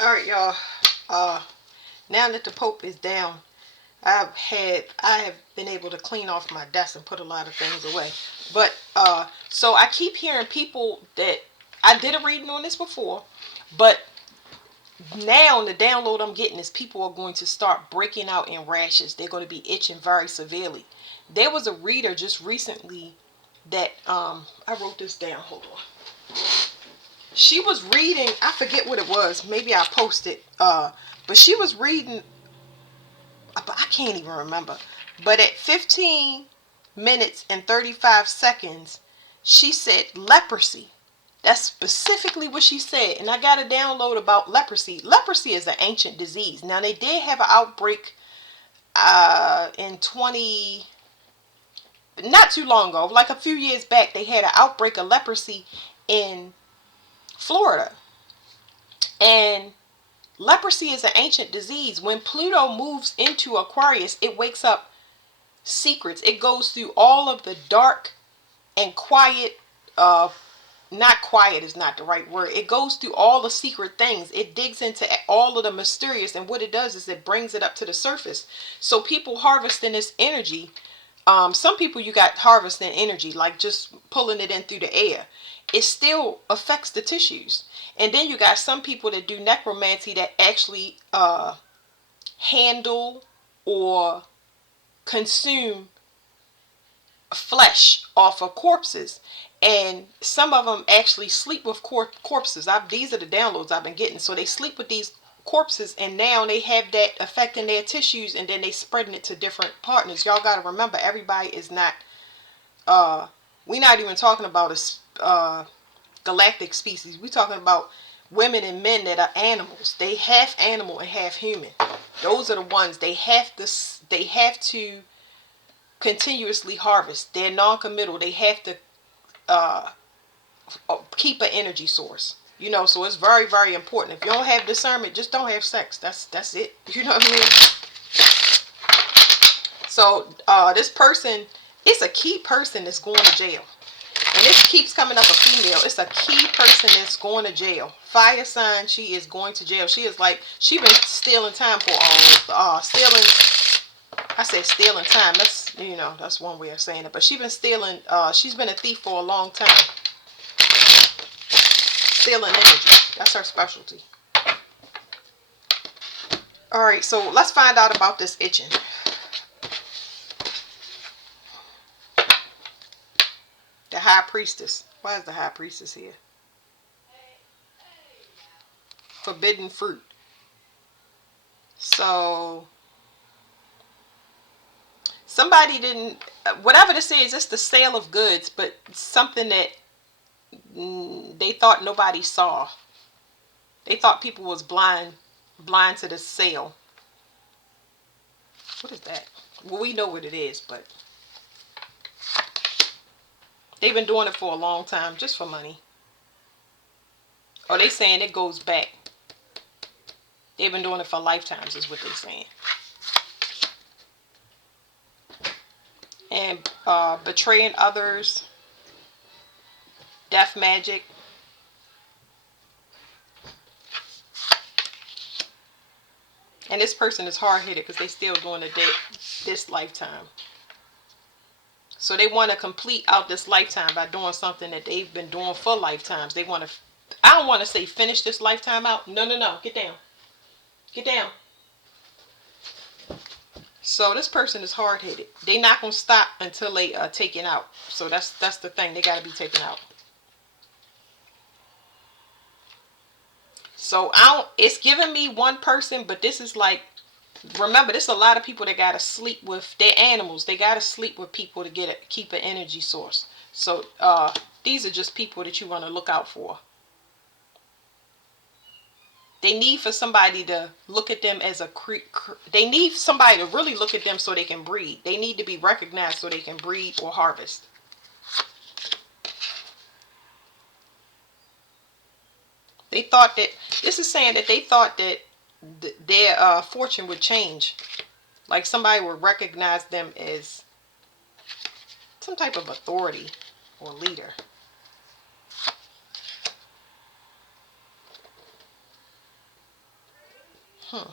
All right, y'all. Now that the Pope is down, I have been able to clean off my desk and put a lot of things away. But so I keep hearing people that I did a reading on this before, but now the download I'm getting is people are going to start breaking out in rashes. They're going to be itching very severely. There was a reader just recently that I wrote this down. Hold on. She was reading. I forget what it was. Maybe I posted. But she was reading. But I can't even remember. But at 15 minutes and 35 seconds, she said leprosy. That's specifically what she said. And I got a download about leprosy. Leprosy is an ancient disease. Now, they did have an outbreak in 20, not too long ago, like a few years back, they had an outbreak of leprosy in Florida. And leprosy is an ancient disease. When Pluto moves into Aquarius, it wakes up secrets. It goes through all of the dark and quiet, not quiet is not the right word. It goes through all the secret things. It digs into all of the mysterious, and what it does is it brings it up to the surface. So people harvesting this energy. Some people you got harvesting energy, like just pulling it in through the air. It still affects the tissues. And then you got some people that do necromancy that actually handle or consume flesh off of corpses, and some of them actually sleep with corpses. These are the downloads I've been getting. So they sleep with these corpses, and now they have that affecting their tissues, and then they spreading it to different partners. Y'all got to remember, everybody is not we're not even talking about a galactic species. We're talking about women and men that are animals. They half animal and half human. Those are the ones they have to continuously harvest. They're non-committal. They have to uh, keep an energy source. So it's very, very important. If you don't have discernment, just don't have sex. That's it. You know what I mean? So this person, it's a key person that's going to jail. And this keeps coming up, a female. It's a key person that's going to jail. Fire sign, she is going to jail. She been stealing time for stealing. I say stealing time. That's one way of saying it. But she's been stealing. She's been a thief for a long time. Stealing energy. That's her specialty. All right. So let's find out about this itching. The high priestess. Why is the high priestess here? Forbidden fruit. So somebody didn't. Whatever this is, it's the sale of goods, but something that they thought nobody saw. They thought people was blind to the sale. What is that? Well, we know what it is, but they've been doing it for a long time, just for money. Or they saying it goes back. They've been doing it for lifetimes, is what they're saying. And betraying others, death magic. And this person is hard-headed because they still doing it this lifetime. So they want to complete out this lifetime by doing something that they've been doing for lifetimes. They want to, I don't want to say finish this lifetime out. No. Get down. Get down. So this person is hard-headed. They're not going to stop until they are taken out. So that's the thing. They got to be taken out. So it's giving me one person, but this is like, remember, there's a lot of people that got to sleep with their animals. They got to sleep with people to keep an energy source. So these are just people that you want to look out for. They need for somebody to look at them as they need somebody to really look at them so they can breed. They need to be recognized so they can breed or harvest. They thought that, this is saying that they thought that their fortune would change. Like somebody would recognize them as some type of authority or leader. Hmm.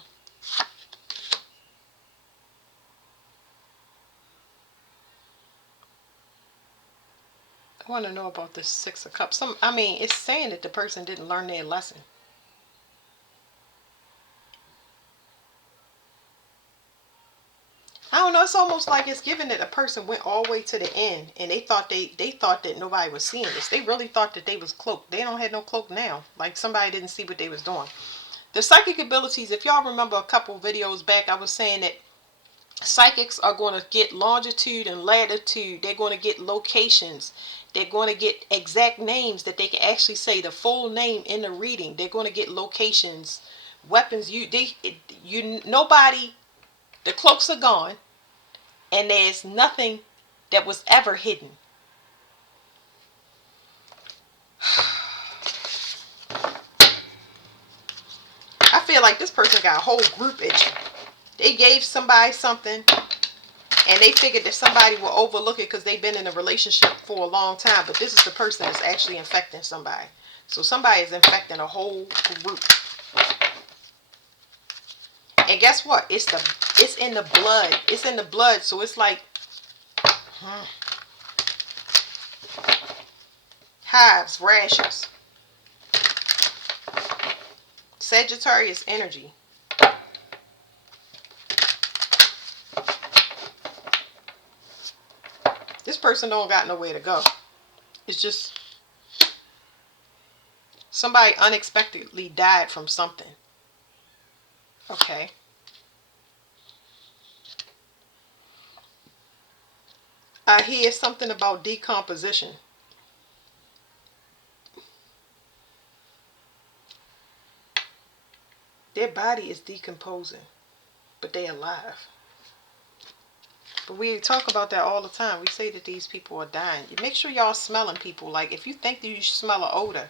I want to know about this Six of Cups. I mean, it's saying that the person didn't learn their lesson. I don't know. It's almost like it's given that a person went all the way to the end, and they thought that nobody was seeing this. They really thought that they was cloaked. They don't have no cloak now. Like somebody didn't see what they was doing. The psychic abilities. If y'all remember a couple videos back, I was saying that psychics are going to get longitude and latitude. They're going to get locations. They're going to get exact names that they can actually say the full name in the reading. They're going to get locations, weapons. Nobody. The cloaks are gone, and there's nothing that was ever hidden. I feel like this person got a whole group itching. They gave somebody something, and they figured that somebody will overlook it because they've been in a relationship for a long time. But this is the person that's actually infecting somebody. So somebody is infecting a whole group. And guess what? It's in the blood. It's in the blood. So it's like hives, rashes. Sagittarius energy. This person don't got nowhere to go. It's just somebody unexpectedly died from something. Okay. I hear something about decomposition. Their body is decomposing, but they're alive. But we talk about that all the time. We say that these people are dying. You make sure y'all smelling people. Like if you think that you smell an odor.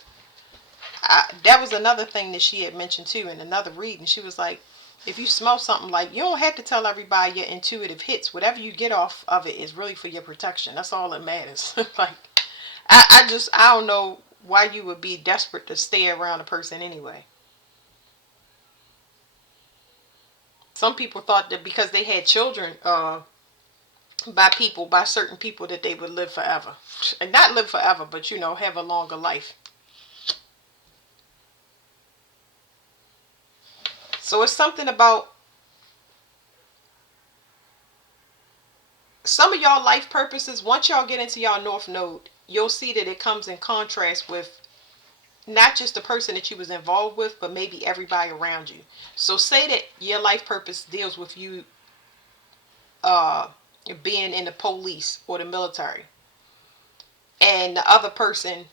That was another thing that she had mentioned too in another reading. She was like, if you smell something, like you don't have to tell everybody your intuitive hits. Whatever you get off of it is really for your protection. That's all that matters. Like I don't know why you would be desperate to stay around a person anyway. Some people thought that because they had children by certain people, that they would live forever. And not live forever, but have a longer life. So it's something about some of y'all life purposes. Once y'all get into y'all North Node, you'll see that it comes in contrast with not just the person that you was involved with, but maybe everybody around you. So say that your life purpose deals with you uh, being in the police or the military, and the other person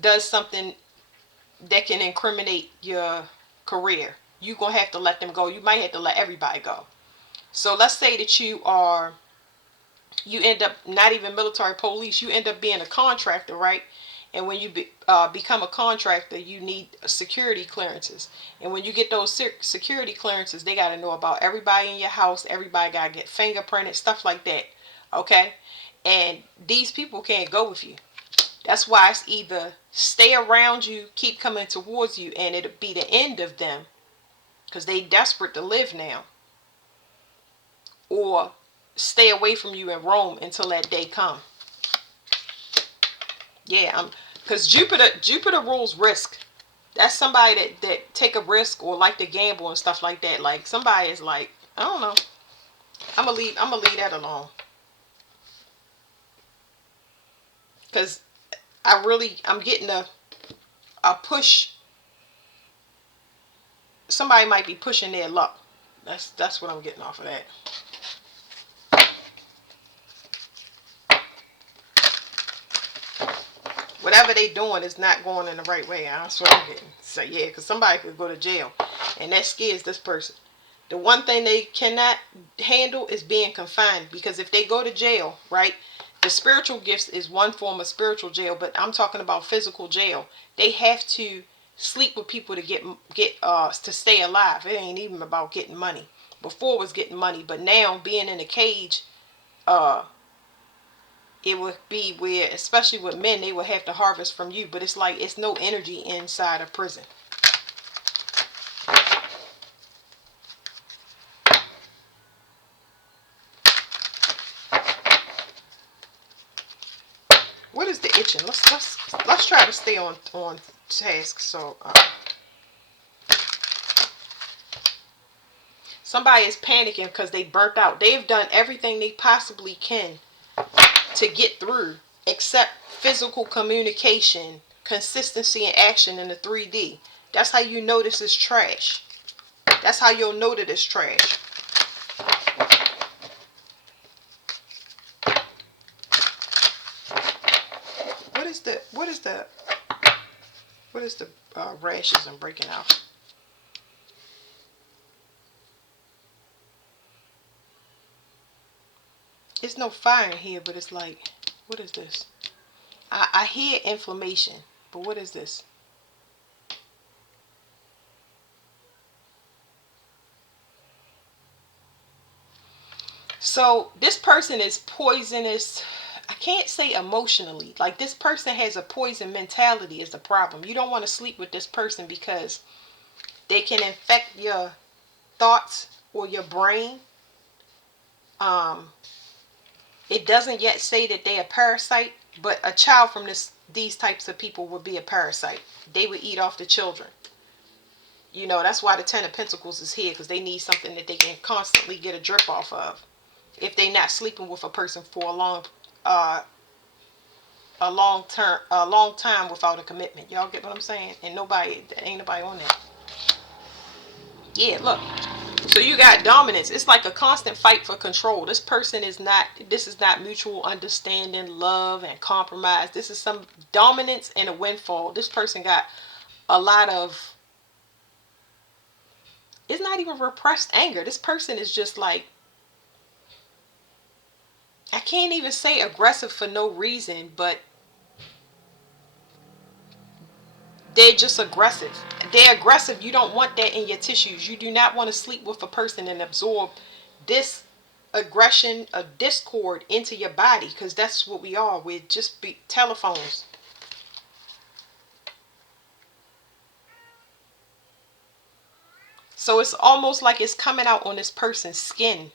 does something that can incriminate your career. You're going to have to let them go. You might have to let everybody go. So let's say that you end up not even military police. You end up being a contractor, right? And when you become a contractor, you need security clearances. And when you get those security clearances, they got to know about everybody in your house. Everybody got to get fingerprinted, stuff like that. Okay? And these people can't go with you. That's why it's either stay around you, keep coming towards you, and it'll be the end of them because they desperate to live now, or stay away from you and roam until that day come. Yeah, because Jupiter rules risk. That's somebody that take a risk or like to gamble and stuff like that. Like somebody is like, I don't know. I'm gonna leave that alone. Because I'm getting a push. Somebody might be pushing their luck. That's what I'm getting off of that. Whatever they doing is not going in the right way. That's what I'm getting. So yeah, because somebody could go to jail, and that scares this person. The one thing they cannot handle is being confined, because if they go to jail, right? The spiritual gifts is one form of spiritual jail, but I'm talking about physical jail. They have to sleep with people to get to stay alive. It ain't even about getting money. Before it was getting money, but now being in a cage, uh, it would be where, especially with men, they would have to harvest from you. But it's like it's no energy inside a prison. itching. Let's try to stay on task. So somebody is panicking because they burnt out. They've done everything they possibly can to get through, except physical communication, consistency, and action in the 3D. That's how you know this is trash. That's how you'll know that it's trash. What is the rashes I'm breaking out? It's no fire in here, but it's like, what is this? I hear inflammation, but what is this? So this person is poisonous. I can't say emotionally. Like, this person has a poison mentality is the problem. You don't want to sleep with this person because they can infect your thoughts or your brain. It doesn't yet say that they're a parasite, but a child from these types of people would be a parasite. They would eat off the children. You know, that's why the Ten of Pentacles is here, because they need something that they can constantly get a drip off of. If they're not sleeping with a person for a long time without a commitment. Y'all get what I'm saying? And ain't nobody on that. Yeah, look. So you got dominance. It's like a constant fight for control. This is not mutual understanding, love, and compromise. This is some dominance and a windfall. This person got a lot of, it's not even repressed anger. This person is just like, I can't even say aggressive for no reason, but they're just aggressive. They're aggressive. You don't want that in your tissues. You do not want to sleep with a person and absorb this aggression, a discord into your body, because that's what we are. We're just telephones. So it's almost like it's coming out on this person's skin.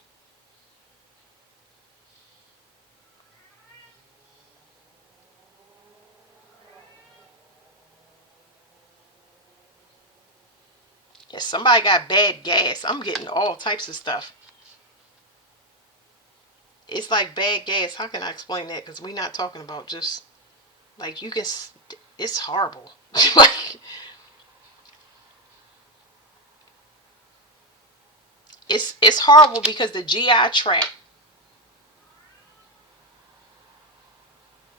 Yeah, somebody got bad gas. I'm getting all types of stuff. It's like bad gas. How can I explain that? Because we're not talking about just like you can. It's horrible. Like, it's horrible because the GI tract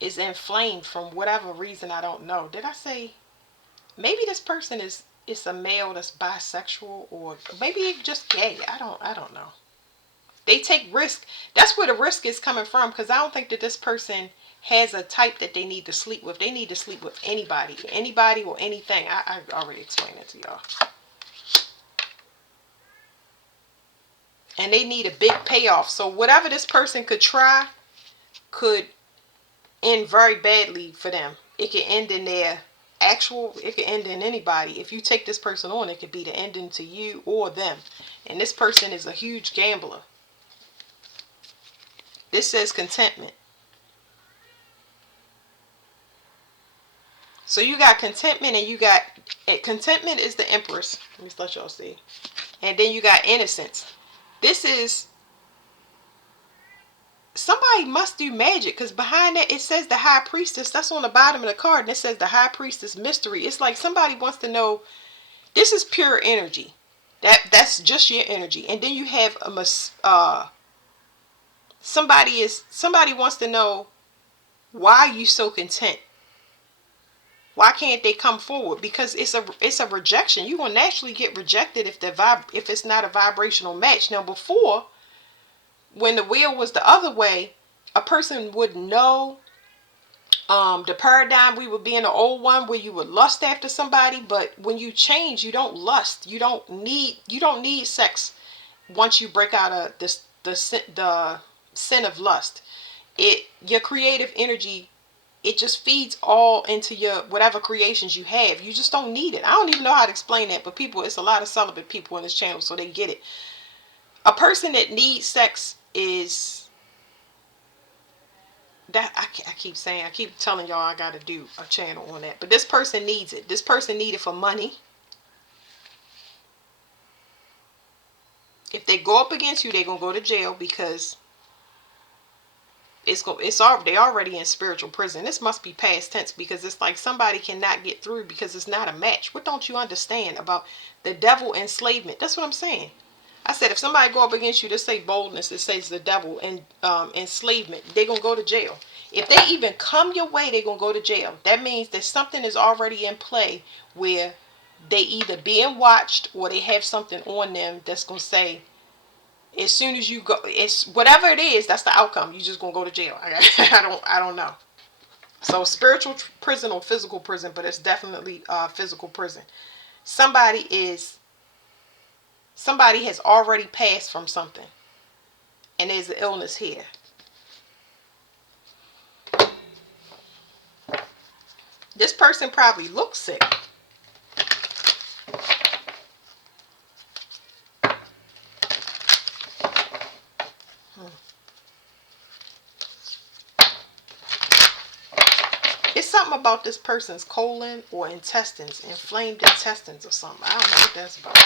is inflamed from whatever reason. I don't know. Did I say maybe this person is a male that's bisexual, or maybe just gay? I don't know. They take risk. That's where the risk is coming from, because I don't think that this person has a type that they need to sleep with. They need to sleep with anybody or anything. I already explained it to y'all. And they need a big payoff. So whatever this person could try could end very badly for them. It could end in it could end in anybody. If you take this person on, it could be the ending to you or them. And this person is a huge gambler. This says contentment. So you got contentment, and you got contentment is the Empress. Let me let y'all see. And then you got innocence. This is somebody must do magic, because behind that it says the High Priestess. That's on the bottom of the card, and it says the High Priestess mystery. It's like somebody wants to know. This is pure energy. That's just your energy. And then you have somebody wants to know, why are you so content? Why can't they come forward? Because it's a rejection. You're gonna naturally get rejected if it's not a vibrational match. Now, before, when the wheel was the other way, a person would know the paradigm. We would be in the old one where you would lust after somebody, but when you change, you don't lust. You don't need sex once you break out of the sin of lust. Your creative energy, it just feeds all into your whatever creations you have. You just don't need it. I don't even know how to explain that, but it's a lot of celibate people on this channel, so they get it. A person that needs sex is I keep saying, I keep telling y'all I gotta do a channel on that. But this person needs it. This person need it for money. If they go up against you, they're gonna go to jail because they already in spiritual prison. This must be past tense because it's like somebody cannot get through because it's not a match. What don't you understand about the devil enslavement? That's what I'm saying. I said if somebody go up against you, this say boldness, it says the devil and enslavement, they're gonna go to jail. If they even come your way, they're gonna go to jail. That means that something is already in play where they either being watched or they have something on them that's gonna say, as soon as you go, it's whatever it is, that's the outcome. You just gonna go to jail. I don't know. So spiritual prison or physical prison, but it's definitely physical prison. Somebody has already passed from something, and there's an illness here. This person probably looks sick. It's something about this person's colon or intestines, inflamed intestines or something. I don't know what that's about.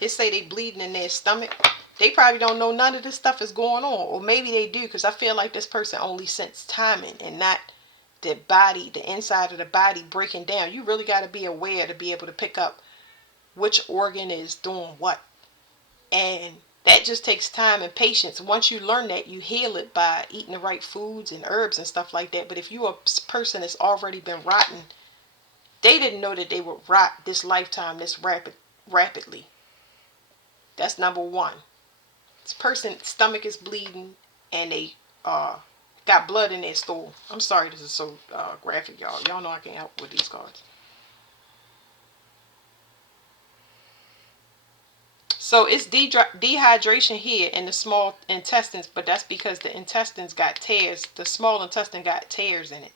It say they bleeding in their stomach. They probably don't know none of this stuff is going on. Or maybe they do, because I feel like this person only sense timing and not the body, the inside of the body breaking down. You really got to be aware to be able to pick up which organ is doing what. And that just takes time and patience. Once you learn that, you heal it by eating the right foods and herbs and stuff like that. But if you're a person that's already been rotten, they didn't know that they would rot this lifetime this rapidly. That's number one. This person's stomach is bleeding and they got blood in their stool. I'm sorry this is so graphic, y'all. Y'all know I can't help with these cards. So it's dehydration here in the small intestines, but that's because the intestines got tears. The small intestine got tears in it.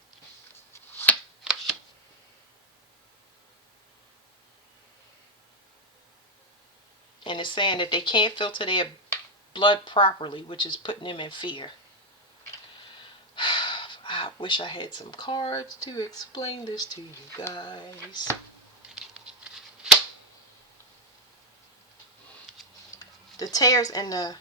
And it's saying that they can't filter their blood properly, which is putting them in fear. I wish I had some cards to explain this to you guys. The tears and the...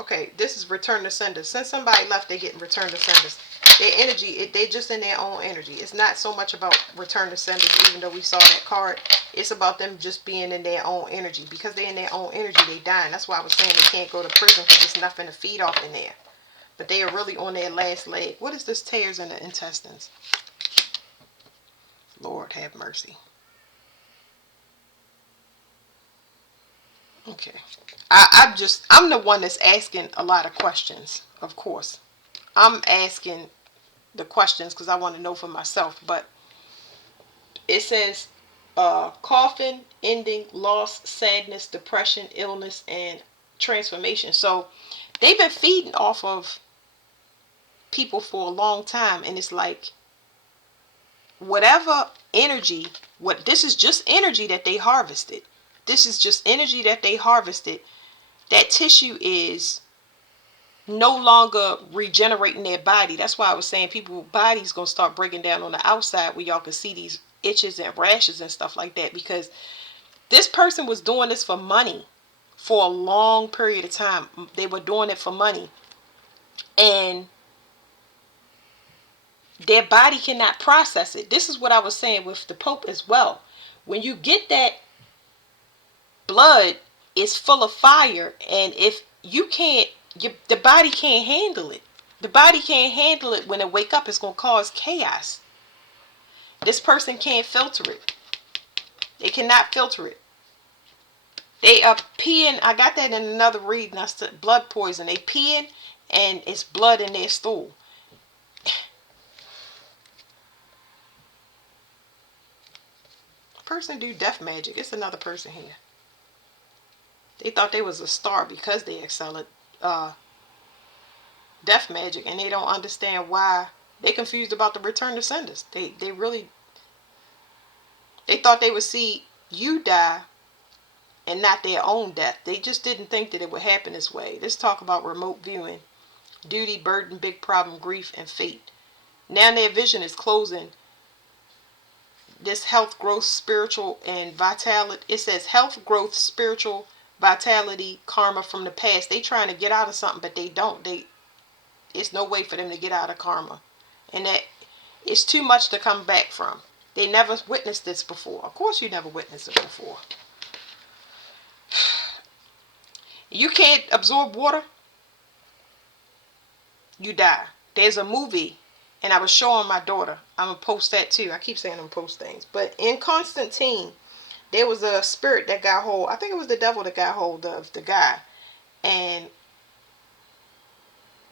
Okay, this is return to senders. Since somebody left, they getting return to senders. Their energy, they're just in their own energy. It's not so much about return to senders, even though we saw that card. It's about them just being in their own energy. Because they're in their own energy, they dying. That's why I was saying they can't go to prison because there's nothing to feed off in there. But they are really on their last leg. What is this tears in the intestines? Lord have mercy. Okay. I'm the one that's asking a lot of questions, of course. I'm asking the questions because I want to know for myself. But it says coughing, ending, loss, sadness, depression, illness, and transformation. So they've been feeding off of people for a long time, and it's like whatever energy, this is just energy that they harvested. This is just energy that they harvested. That tissue is no longer regenerating their body. That's why I was saying people's bodies gonna start breaking down on the outside where y'all can see these itches and rashes and stuff like that, because this person was doing this for money for a long period of time. They were doing it for money, and their body cannot process it. This is what I was saying with the Pope as well. When you get that blood, it's full of fire, and if you can't, the body can't handle it. The body can't handle it. When it wake up, it's going to cause chaos. This person can't filter it. They cannot filter it. They are peeing. I got that in another reading. I said blood poison. They peeing and it's blood in their stool. Person do death magic. It's another person here. They thought they was a star because they excel at death magic, and they don't understand why. They confused about the return to senders. They thought they would see you die and not their own death. They just didn't think that it would happen this way. Let's talk about remote viewing. duty, burden, big problem, grief, and fate. Now their vision is closing. This health, growth, spiritual, and vitality. It says health, growth, spiritual, vitality, karma from the past. They trying to get out of something, but they don't. It's no way for them to get out of karma, and that it's too much to come back from. They never witnessed this before. Of course, you never witnessed it before. You can't absorb water, you die. There's a movie, and I was showing my daughter. I'm going to post that too. I keep saying I'm going to post things. But in Constantine, there was a spirit that got hold. I think it was the devil that got hold of the guy. And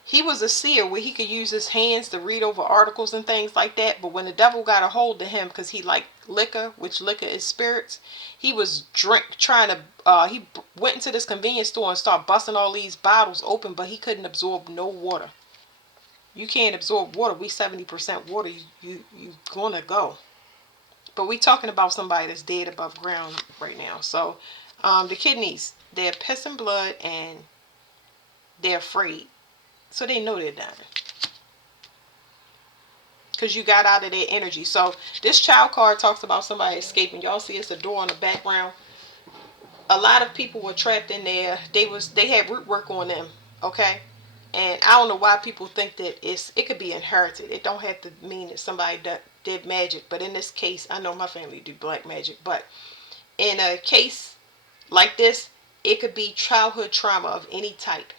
he was a seer where he could use his hands to read over articles and things like that. But when the devil got a hold of him, because he liked liquor, which liquor is spirits, he was he went into this convenience store and started busting all these bottles open, but he couldn't absorb no water. You can't absorb water. We 70% water. You gonna go. But we talking about somebody that's dead above ground right now. So the kidneys, they're pissing blood and they're afraid. So they know they're dying. Because you got out of their energy. So this child card talks about somebody escaping. Y'all see it's a door in the background. A lot of people were trapped in there. They had root work on them. Okay? And I don't know why people think that it could be inherited. It don't have to mean that somebody did magic. But in this case, I know my family do black magic. But in a case like this, it could be childhood trauma of any type.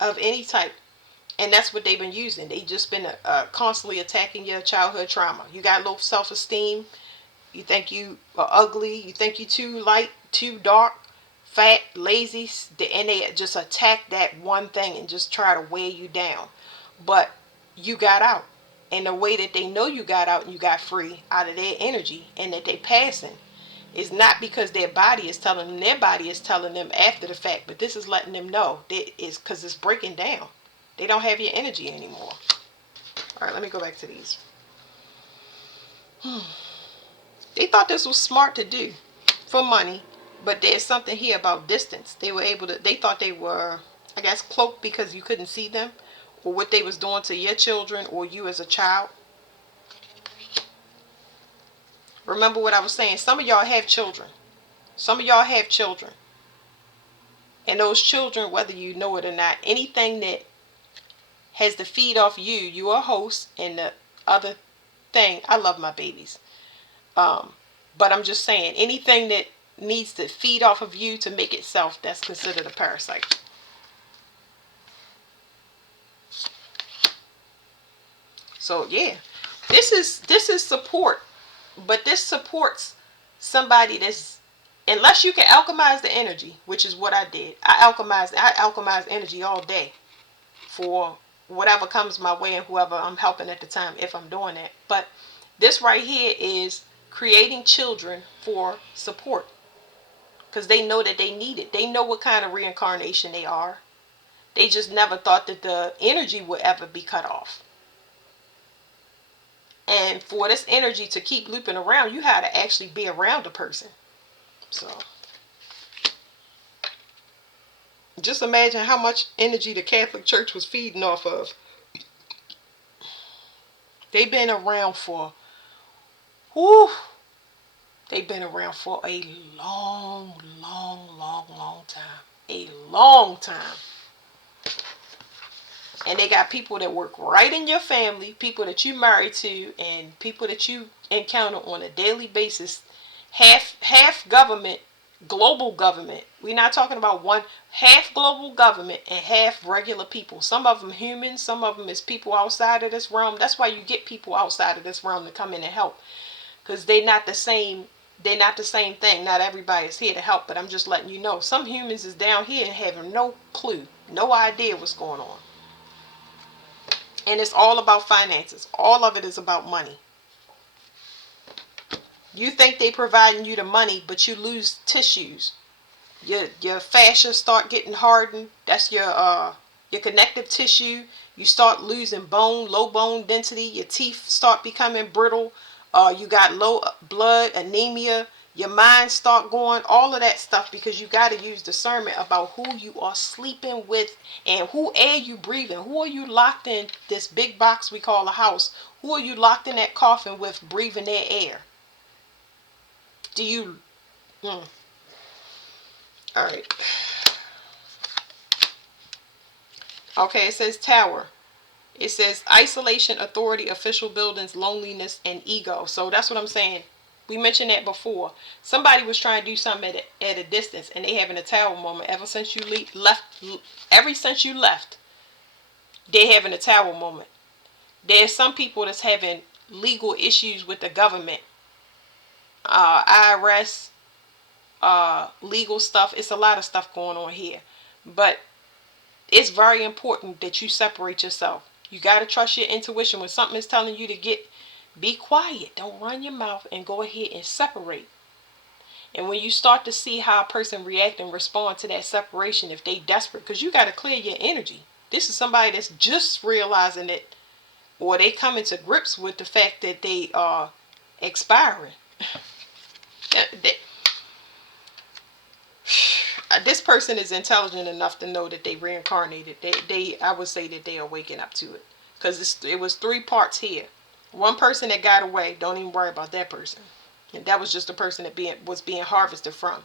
Of any type. And that's what they've been using. They just been constantly attacking your childhood trauma. You got low self-esteem. You think you are ugly. You think you too light, too dark, fat, lazy. And they just attack that one thing and just try to weigh you down. But you got out. And the way that they know you got out and you got free out of their energy and that they passing is not because their body is telling them. Their body is telling them after the fact. But this is letting them know that it's because it's breaking down. They don't have your energy anymore. All right, let me go back to these. They thought this was smart to do for money, but there's something here about distance. They thought they were, I guess, cloaked because you couldn't see them, or what they was doing to your children or you as a child. Remember what I was saying. Some of y'all have children. Some of y'all have children. And those children, whether you know it or not, anything that has to feed off you, you're a host, and the other thing, I love my babies. But I'm just saying, anything that needs to feed off of you to make itself, that's considered a parasite. So yeah, this is support, but this supports somebody that's, unless you can alchemize the energy, which is what I did. I alchemize energy all day for whatever comes my way and whoever I'm helping at the time, if I'm doing that. But this right here is creating children for support, because they know that they need it. They know what kind of reincarnation they are. They just never thought that the energy would ever be cut off. And for this energy to keep looping around, you had to actually be around a person. So just imagine how much energy the Catholic Church was feeding off of. They've been around for, they've been around for a long time. A long time. And they got people that work right in your family, people that you married to, and people that you encounter on a daily basis. Half government, global government. We're not talking about one. Half global government and half regular people. Some of them humans, some of them is people outside of this realm. That's why you get people outside of this realm to come in and help, because they're not the same. They're not the same thing. Not everybody is here to help, but I'm just letting you know. Some humans is down here and having no clue, no idea what's going on. And it's all about finances. All of it is about money. You think they providing you the money, but you lose tissues. Your fascia start getting hardened. That's your connective tissue. You start losing bone, low bone density. Your teeth start becoming brittle. You got low blood, anemia. your mind start going, all of that stuff, because you got to use discernment about who you are sleeping with and who air you breathing. Who are you locked in this big box we call a house? Who are you locked in that coffin with, breathing their air? Do you all right. Okay, it says tower. It says isolation, authority, official buildings, loneliness, and ego. So that's what I'm saying. We mentioned that before. Somebody was trying to do something at a distance, and they having a tower moment. Ever since you left, they having a tower moment. There's some people that's having legal issues with the government, IRS, legal stuff. It's a lot of stuff going on here, but it's very important that you separate yourself. You got to trust your intuition. When something is telling you to be quiet. Don't run your mouth, and go ahead and separate. And when you start to see how a person react and respond to that separation, if they desperate, because you got to clear your energy. This is somebody that's just realizing it, or they coming to grips with the fact that they are expiring. This person is intelligent enough to know that they reincarnated. I would say that they are waking up to it, because it was 3 parts here. One person that got away, don't even worry about that person. And that was just the person that was being harvested from.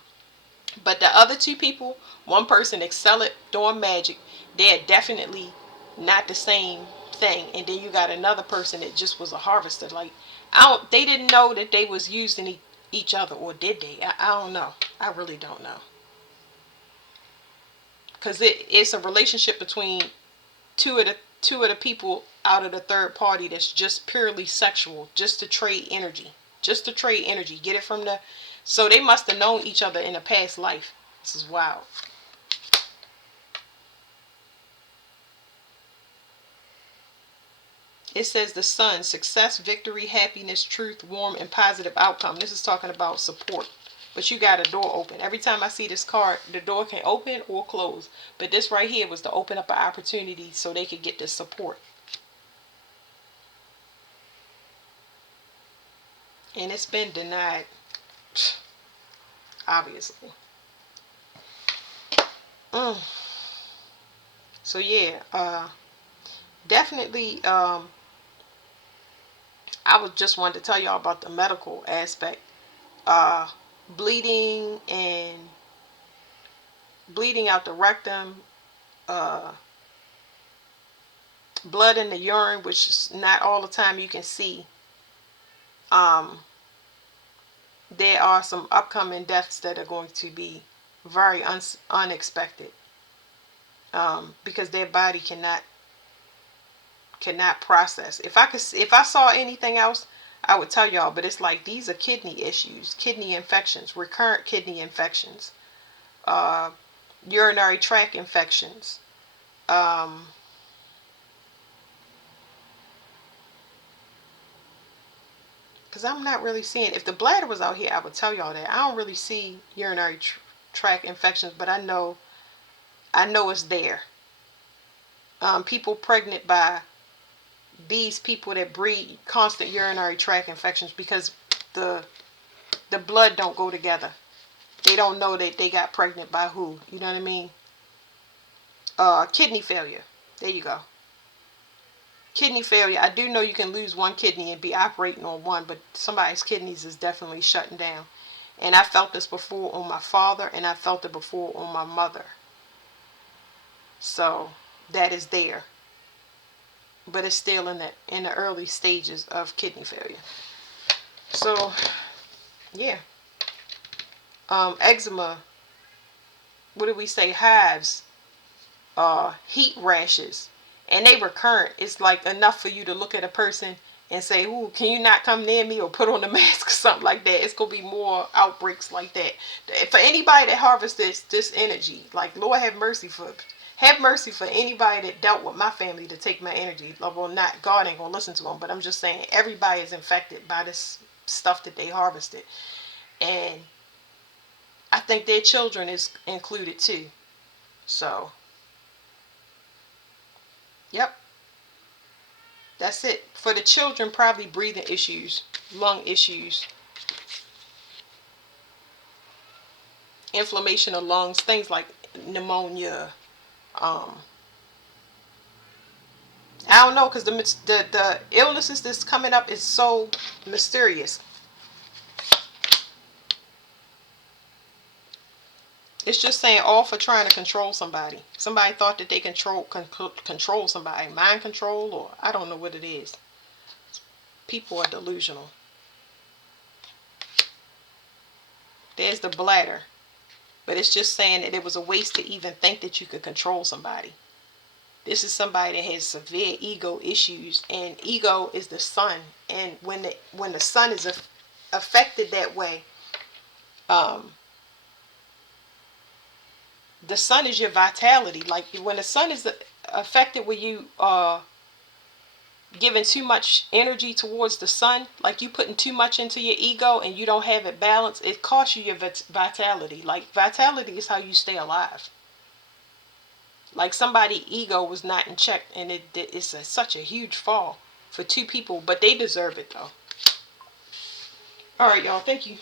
But the other 2 people, one person excelled doing magic. They're definitely not the same thing. And then you got another person that just was a harvester. Like, they didn't know that they was using each other, or did they? I don't know. I really don't know. Because it's a relationship between two of the people out of the third party that's just purely sexual, just to trade energy. Get it from so they must have known each other in a past life. This is wild. It says the sun, success, victory, happiness, truth, warm, and positive outcome. This is talking about support. But you got a door open. Every time I see this card, the door can open or close. But this right here was to open up an opportunity so they could get this support. And it's been denied, obviously. So yeah, definitely, I was just wanted to tell y'all about the medical aspect. Bleeding out the rectum, blood in the urine, which is not all the time you can see. There are some upcoming deaths that are going to be very unexpected, because their body cannot process. If I saw anything else, I would tell y'all, but it's like these are kidney issues, kidney infections, recurrent kidney infections, urinary tract infections, because I'm not really seeing, if the bladder was out here, I would tell y'all that. I don't really see urinary tract infections, but I know it's there. People pregnant by these people that breed constant urinary tract infections, because the blood don't go together. They don't know that they got pregnant by who. You know what I mean? Kidney failure. There you go. Kidney failure. I do know you can lose one kidney and be operating on one, but somebody's kidneys is definitely shutting down. And I felt this before on my father, and I felt it before on my mother. So that is there. But it's still in the early stages of kidney failure. So yeah. Eczema, what did we say? Hives, heat rashes, and they recurrent. It's like enough for you to look at a person and say, "Ooh, can you not come near me," or put on a mask or something like that. It's gonna be more outbreaks like that. For anybody that harvests this energy, like, Lord have mercy for anybody that dealt with my family to take my energy. Well, not God ain't gonna listen to them, but I'm just saying everybody is infected by this stuff that they harvested, and I think their children is included too. So, yep. That's it. For the children, probably breathing issues, lung issues. inflammation of lungs, things like pneumonia. Um, I don't know, because the illnesses that's coming up is so mysterious. It's just saying all for trying to control somebody. Somebody thought that they control somebody, mind control, or I don't know what it is. People are delusional. There's the bladder, but it's just saying that it was a waste to even think that you could control somebody. This is somebody that has severe ego issues, and ego is the sun. And when the sun is affected that way, um, the sun is your vitality. Like when the sun is affected, where you giving too much energy towards the sun, like you putting too much into your ego and you don't have it balanced, it costs you your vitality. Like vitality is how you stay alive. Like somebody ego was not in check, and it's such a huge fall for two people, but they deserve it though. All right, y'all. Thank you.